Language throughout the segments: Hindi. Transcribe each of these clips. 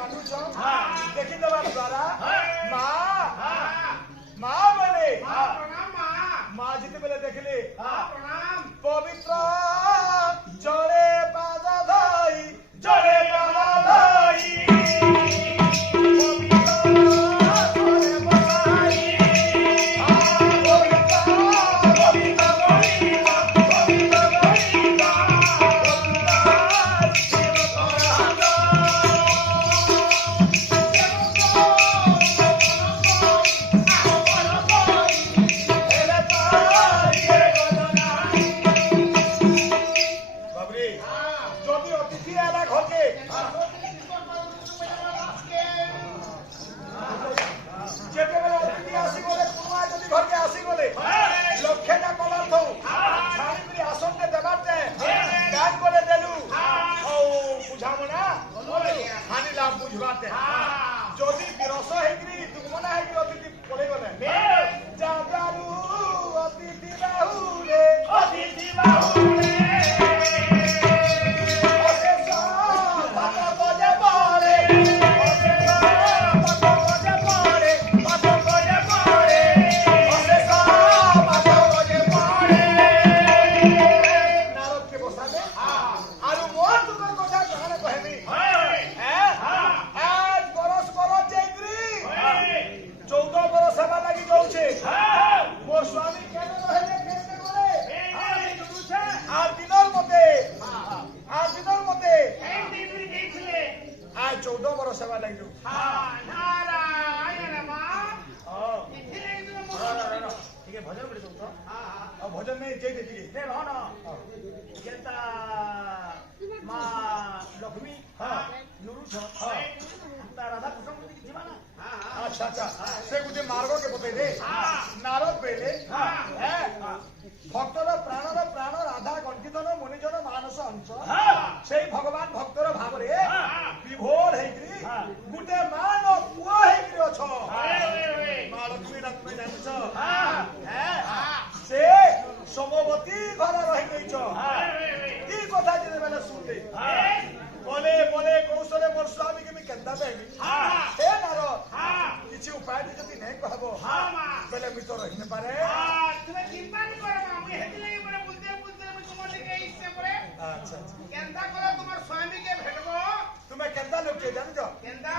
काटुछ देखि देवा द्वारा माँ बोले माँ जिते बेले देखले पवित्र जड़े पाद धई जड़े पाद धई भजन नहीं जय देती है जनता माँ लक्ष्मी नुरुछ राधा कृष्ण जीवा ना अच्छा अच्छा से गुटे मार्ग के बते दे नारद बेले भक्तर प्राणर प्राण राधा कंठितन मुनिजन मानस अंश से भगवान भक्तर भाव रे विभोर हेकरी गुटे मान पुआ हेकरी अछ माँ लक्ष्मी रत्न जानछ से समवती घर रही गई की कथा जे बेले सुनले बोले बोले कौशले मोर स्वामी के मी केंदा बेबी हे नारद किछि उपाय दे जति नहीं कहबो बेले मी तो रही न पारे तुमे चिंता नहीं करो हम हेति लगे परे बुलते बुलते मैं तुम लेके इससे परे अच्छा केंदा कला तुम्हार स्वामी के भेटबो तुमे केंदा लोग के जान जो केंदा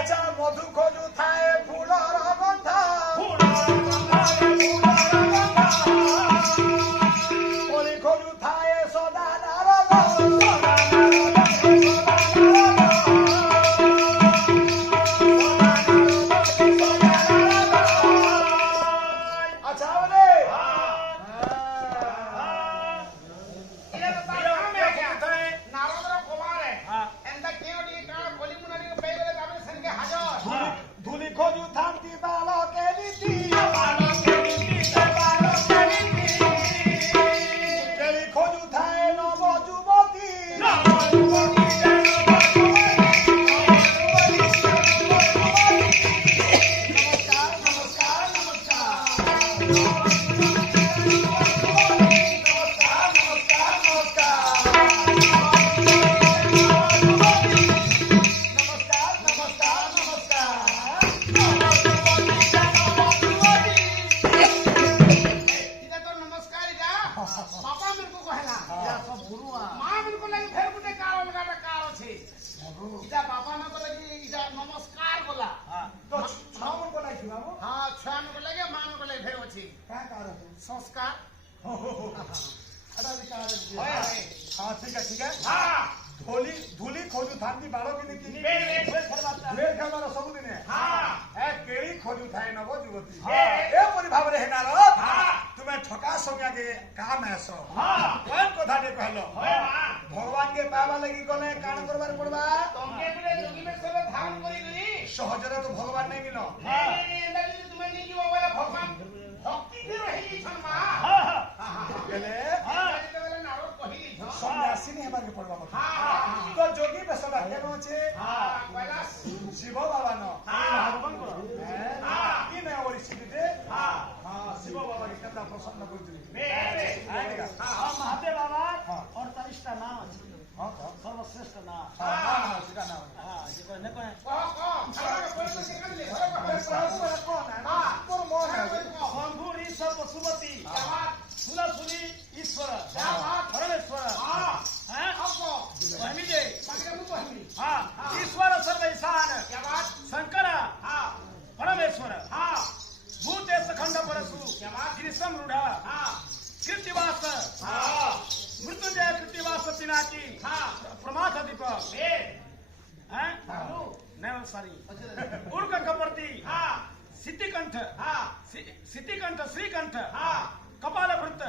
अच्छा मधु खोजु थाए फूलर गंधा ओली खोजु थाए सदा नारद अच्छा बोले नारदर कुमार है एंदा केवडी काळ बोली मुनाडी के बेले तामे संगे हाजर धूली खोजु थांती बालो के नीति केली खोजु थाए नव जुवती नमस्कार संस्कार हाँ ठीक है धोली धूली खोजु थांती बालो के नीति भेड़ खेलबार सब दिन केली खोजु थाए नव जुवती ए परि भाव रे नारद तुमे ठका संज्ञा के काम है सो कोन कथा ने कहलो भगवान के पावा लगी कोने कान करबार पड़बा तुमके बिले जोगी में सब धान करी गई सहजरे तो भगवान नहीं मिलो तुमे नहीं जीवा वाला भगवान भक्ति के रही छनमा गेले नारद कहि सन्यासी नहीं हेबार के पड़बा तो जोगी पे सब के नोचे कैलाश शिव बाबा नो भगवान को की ने ओरी सिद्धि शिव बाबा के कथा प्रसन्न कर दिली महादेव बाबा 48 टा नाम सर्वश्रेष्ठ ना সেটা না जे कोई न कोई शंभुरी सब पशुपति सुलसुली ईश्वर परमेश्वर ईश्वर सर्वैसान शंकर परमेश्वर भूतेश खंड परशु गिरिशम रूढ़ कृतिवास मृत्युंजय कृतिवास पिनाकी प्रमाथ दीप उर्क कपर्ती सिद्धिकंठ श्रीकंठ कपाल भृत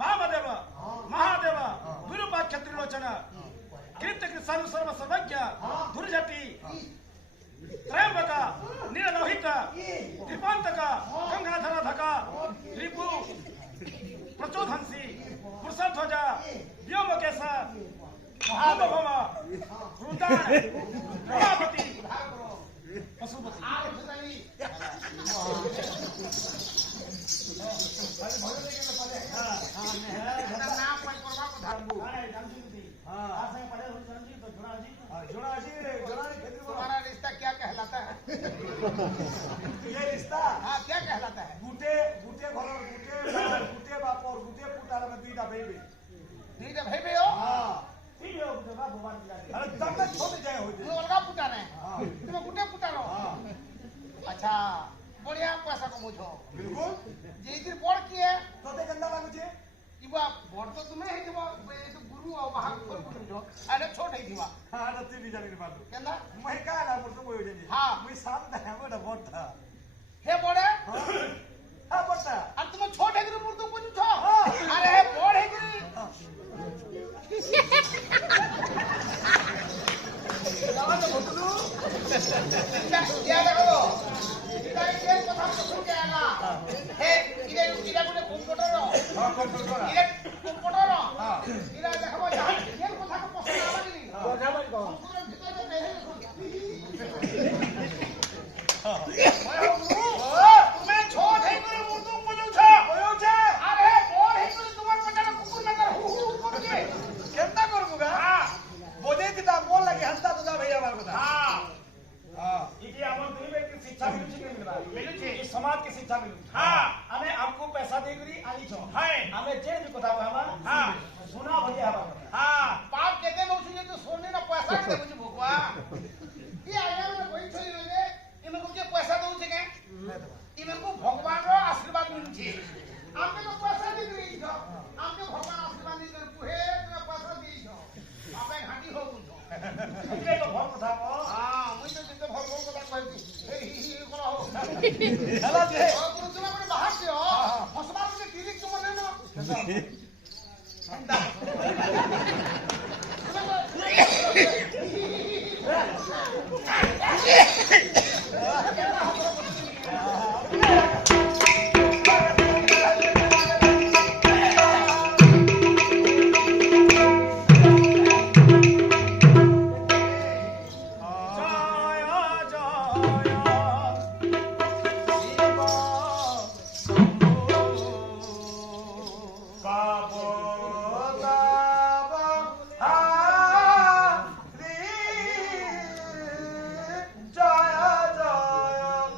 भामदेव महादेव विरूपाक्ष त्रिलोचन कृत सर्व सर्वज्ञ दुर्जटी त्रयंबक नीललोहित त्रिपांतक गंगाधरधक रिपु प्रचोदहंसी पुरुषध्वज व्योमकेश महाभम रुद्राण प्रजापति पशुपति तुम्हारा रिश्ता क्या कहलाता है? ये रिश्ता हाँ, क्या कहलाता है? गुटे गुटे घर गुटे बाप और गुटे पुतार में दुईटा बेबी ठीक है भाई भैया हां अरे तब तक छोटे जाए हो तुम अलगा पुटा रहे तुम गुटे पुटा रहो अच्छा बढ़िया पैसा कमौछो बिल्कुल जे इधर बोर्ड किए तोते गंदा लागु छे इबा बोर्ड तो तुम्हें है जब तो गुरु और बाहर खोल बोल जो अरे छोट है दिवा हां रत्ती भी जाने बात केंदा मैं का ना मुझे कोई हो जाए हां मैं सामने है वो बोट था हे बोले हां बोटा और तुम छोट है कि मुर्दू को छो अरे हे बोर्ड है कि लावा तो बोतलू क्या देखो इधर ये কথা শুন के आना हे इधर इधर कोने कंप्यूटर हां कंप्यूटर इधर कंप्यूटर हां इधर देखो ये কথা को पसंद आवा कि नहीं बोझा मत कहो कंप्यूटर भीतर में नहीं तुम्हें छोड़ है करे मुर्दू बोलो छो बोलो छे अरे बोल है करे तुम्हारे पटाला कुकुर में कर हु करके केंता करबुगा हां बोले किता बोल लगे हंसता तो जा भैया बार बता हां हां इति हमर दुई व्यक्ति शिक्षा मिलुछि कि मिलुछि ई समाज के शिक्षा मिलुछि हां हमें आपको पैसा देगरी आनी छो हाय हमें जे भी কথা हमा हां सुना बजे हमा हां पाप केते नौछु जे तो सोने ना पैसा के बुझ भगवा ये आया में कोई छोरी लगे इनको के पैसा दउ छे के इनको भगवान रो आशीर्वाद मिलुछि हमके तो पैसा दी रही छो हमके भगवान आशीर्वाद दी कर पुहे तुम्हें पैसा दी छो आपे घाटी हो गुन इतने तो भर কথা को हां मुई तो जिते भगवान को बात कहती हे ही करो हो चला जे और गुरु तुम्हें अपने बाहर से हो हसबार के तिरिक तुम ने ना जय जय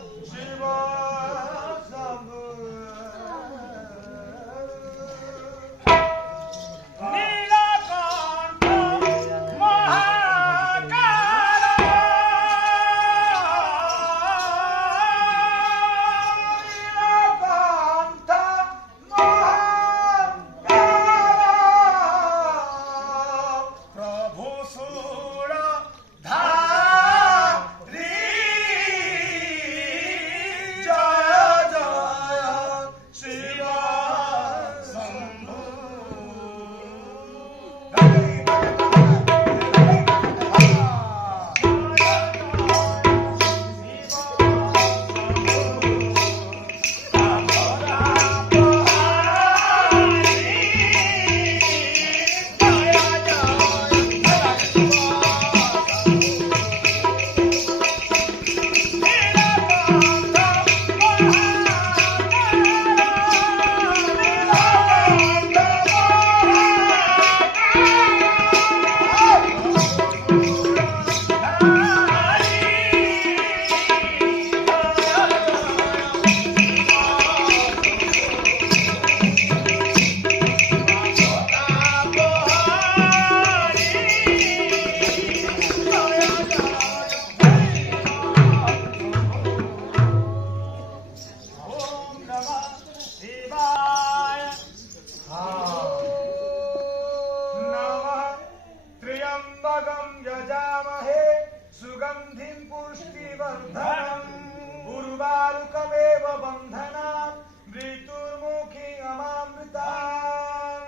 बंधनान् मृत्युर्मुखी अमामृतान्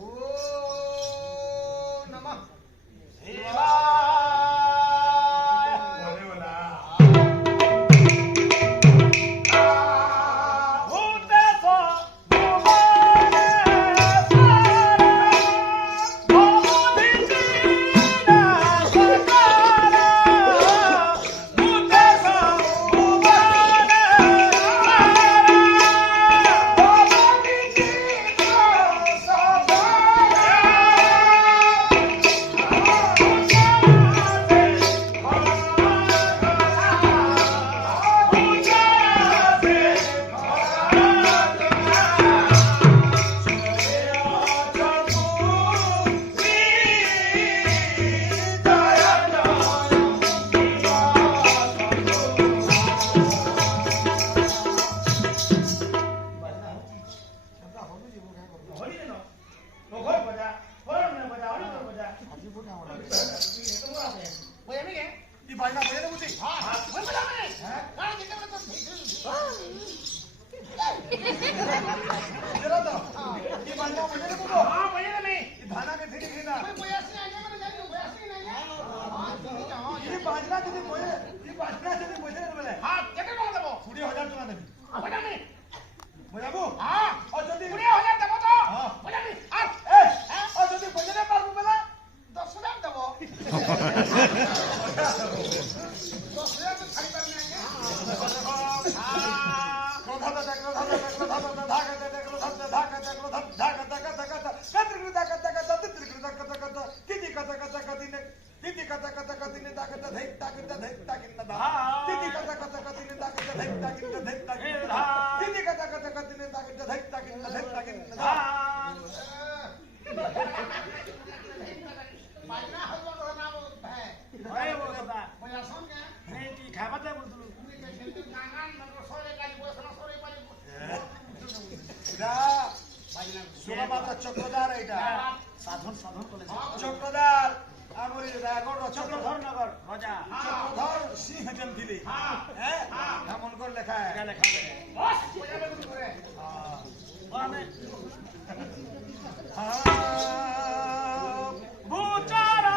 ओ नमः शिवाय। बोले बोला भूतेषु भुवनेश्वर भूधितीनाशकार। भूतेषु होली दिनो ओघर बजा होरन में बजा होली तो बजा ओए मी के ये बाजना बोले ना मुझे हां हां ओए बजा में गाना जितने में तो जरा तो ये बाजना बोले ना मुझे हां बजा में ये धाना के थी ना ओए बयासी आने में जानी बयासी नहीं है हां ठीक है हां ये बाजना के बोले ये बाजना के बोले ना बोले हां कितने में देबो 20,000 टका देबी बजा में बुझाबो हां और जल्दी 20,000 देबो तो हां बजा में आ ए और जल्दी बजने पास बोला 10,000 देबो 10,000 तो खाली करने आएंगे बाजना हलवा का नाम है होय वो बता बजा सुन के नहीं की खाबत है बोलतु नांगान नगर सोरे काली बोसना सोरे पाली सुना मात्र चक्रधार এইটা साधन साधन कॉलेज চক্রধার আমরি রাগড় चक्रधर नगर राजा চক্রধর সিংহ জমথিলি হ্যাঁ এমন করে লেখা क्या है लिखा है बस बजा में कुछ करे और में हाँ भूचारा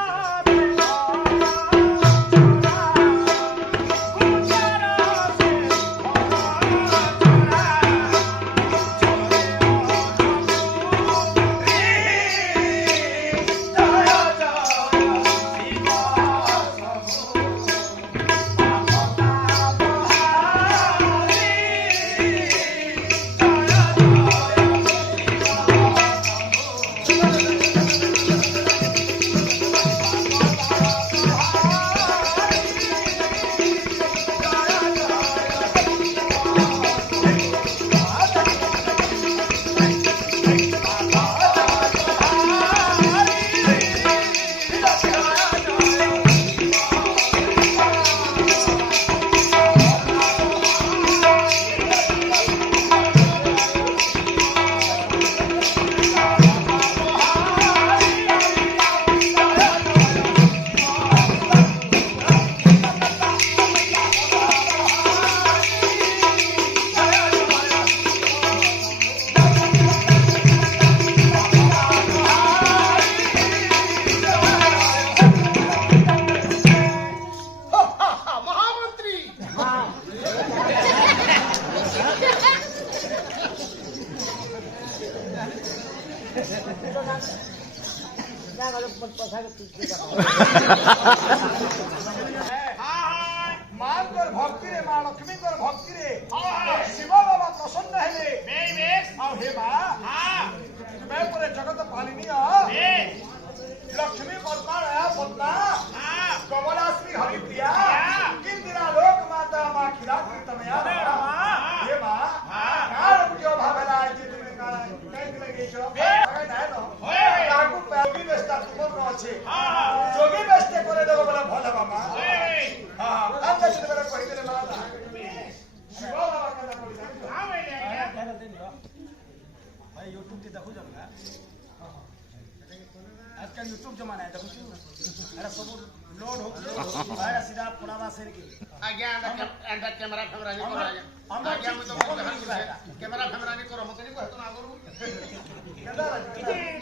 মার ভক্তি রে মা লক্ষ্মীর ভক্তি রে শিব বাবা প্রসন্ন হেলে ଆଉ ହେ ମା ତୁମେ ପରେ ଜଗତ ପାଲିନି ଲକ୍ଷ୍ମୀ ପଦ୍ମା ପଦ୍ମା କମଳାଶ୍ରୀ ହରିପ୍ରିୟା କିନ୍ଦିରା ଲୋକ ମାତା ମା କ୍ଷୀରା ତମୟା ହେ ମା କାହାର ବୁଝ ଭାବେଲା ଯେ ତୁମେ କାହିଁକି ଲଗେଇଛ ତାକୁ ଯୋଗୀ ବେଶଟା ତୁମର ଅଛି ଯୋଗୀ ବେଶଟେ করে দেব বলে ଭଲ বাবা হ্যাঁ কান্দ যেতে କହିଦେଲେ ମା ଶିବ ବାବା କାନ୍ଦ ପଡିଲା भाई यूट्यूब के देखो जब आजकल यूट्यूब जमाना है देखो अरे सब लोड हो गया सीधा पुरावा शेर की आज्ञा अंदर कैमरा फैमरा नहीं कर आज्ञा हम आज्ञा में तो कैमरा फैमरा नहीं करो मत नहीं कहतो ना करू केदा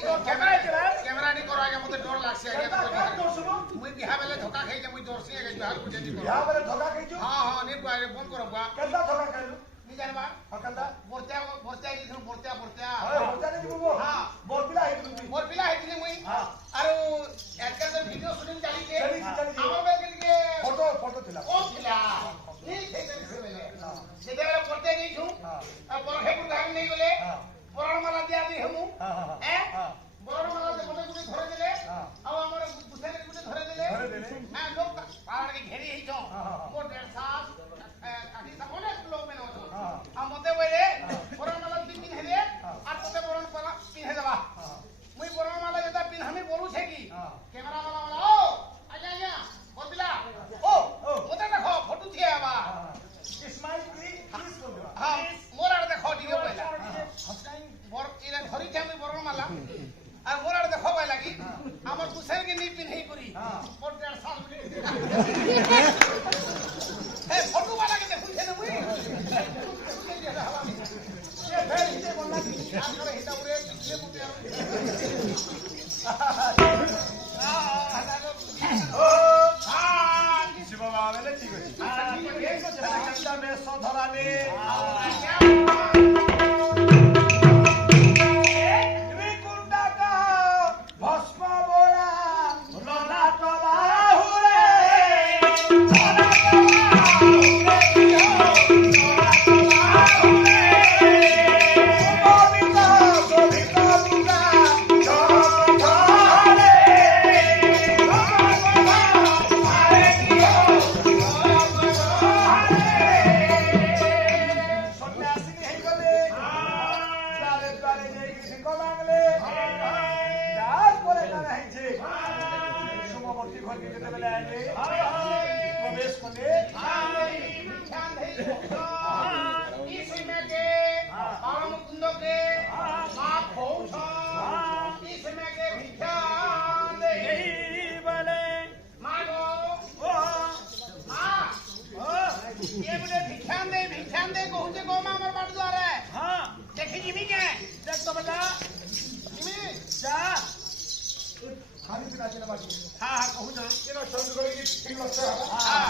तो कैमरा चला कैमरा नहीं करो आगे मते डर लागसे आगे केदा का दोसबो मुई बिहा बेले धोखा खाई जे मुई डरसी आगे बिहार को जेनी या करो बरे धोखा कहिजो हां हां नहीं पाए फोन करो बा केदा धोखा कहलु नहीं जानबा हकंदा बोरत्या की बोरत्या हाय होता नहीं बुबो हां मोर पिला है तुम मोर पिला हेतिले मुई हां आरो एकर तो वीडियो शूटिंग चली के चली हमर बेल के फोटो थिला ओ पिला नहीं थे से बेले जेते बेले बोरत्या गई छु हां पर हे पुर गाड़ी नहीं बोले हां बरण माला दिया दी हमु हां हैं हां बरण माला दे मते गुडी धरे देले हां अब हमर गुसारे गुडी धरे देले हां लोग पहाड़ के घेरी ही छो मोर डेढ़ साल काठी सा अनेक लोग में हो आ मते बोले बरण माला तीन दिन हेले आ तते बरण माला पिन हे देबा मुई बरण माला जेता पिन हमी बोलू छे की कैमरा वाला ओ आजा आजा बोलबिला ओ मते देखो फोटो थिया बा स्माइल प्लीज कर दो हां मोर आड़ देखो ठीक पहिला बर इने धरी के हमी बरण माला आ मोर आड़ देखो पाइला की हमर गुसारे के नी पिन हे करी मोर डेढ़ साल ए फोटो वाला के देखु छे न मुई ये भेल हिते बोलला की आकर हिता उरे ये मुते शिव बाबा आवेले ठीक है कंदा में सो धराले त्रिकुंडा का भस्म बोला रोना तो बाहुरे रोना तो बाहुरे रोना तो बाहुरे गोविंदा गोविंदा बुगा जो धारे सन्यासी नहीं गले द्वारे द्वारे जाइए भिख मांगले दास बोले ना नहीं छे सुमवर्ती घर के जेते बेले आइले प्रवेश करले ध्यान दे इस में के परम कुंड के मां खोछ इस में के भिक्षा दे बोले मां गो मां ये बोले भिक्षा दे कहू जे गो मां हमर बाट द्वार है हां देखी जिमी के देख तो बता जिमी जा खाली पिला चला बाकी हां हां कहू जा ये ना समझ गई कि ठीक लगता है हां